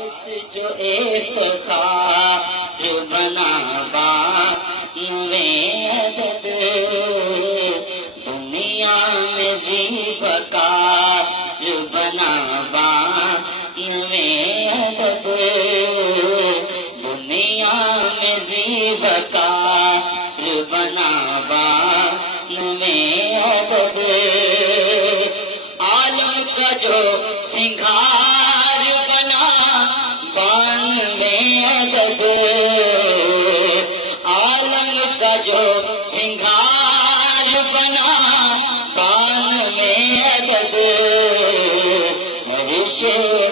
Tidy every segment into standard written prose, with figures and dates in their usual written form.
باعث جو افتخار بنا بانوے عدد دنیا میں زیبکار بنا بانوے عدد دنیا میں زیبکار بنا بانوے عدد عالم کا جو سنگھار بنا بانوے عدد عالم کا جو سنگھار بنا بانوے عدد عرش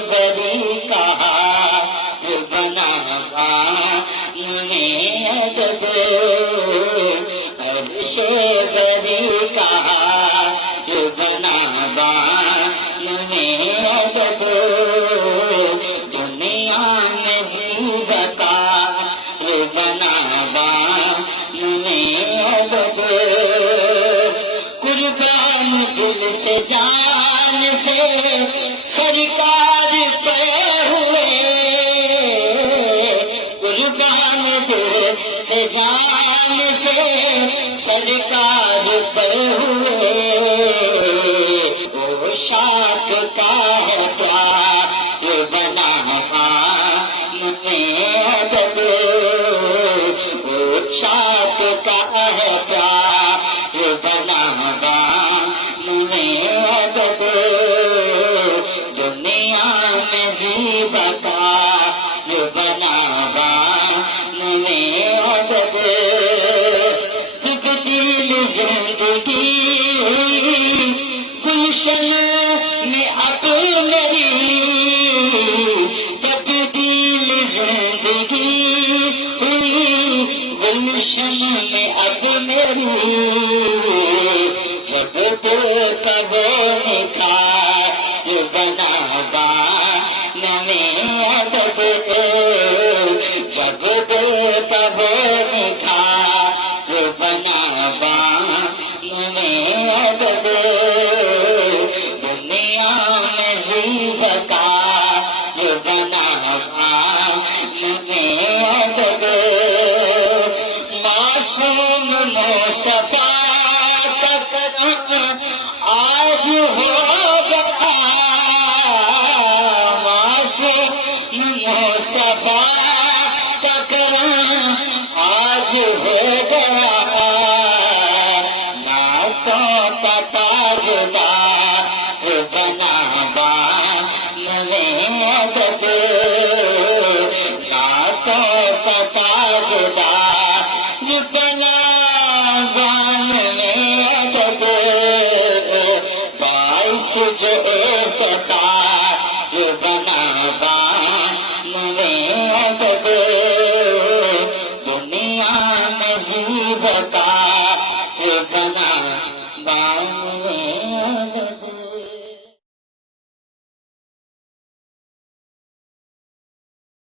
بری کا ہار بنا بانوے عدد عرش بری کا ہار بنا بانوے عدد دنیا میں زیبکار بنا بانوے عدد قربان دل سے جان سے سرکار پہ ہوئے قربان دل سے جان سے سرکار پہ ہوئے وہ شاپ کا ہے پیار بنا بانوے عدد وہ شاپ کا ہے پیار بنا بانوے عدد دنیا میں زیبکار بنا بانوے عدد تبدیل زندگی گلشن میں اب میری تبدیل زندگی ہوئی گلشن میں اب میری جب دیکھا وہ نکھار بنا بانوے عدد جب دیکھا وہ نکھار بنا بانوے عدد دنیا میں زیبکار بنا بانوے عدد معصوم مصطفیٰ کا کرم آج ہو گیا معصوم مصطفیٰ کا کرم آج ہو گیا نعتوں کا تاجدار بنا بانوے عدد نعتوں کا تاجدار بنا بانوے عدد باعث جو افتخار بنا بانوے عدد دنیا میں زیبکار بنا بانوے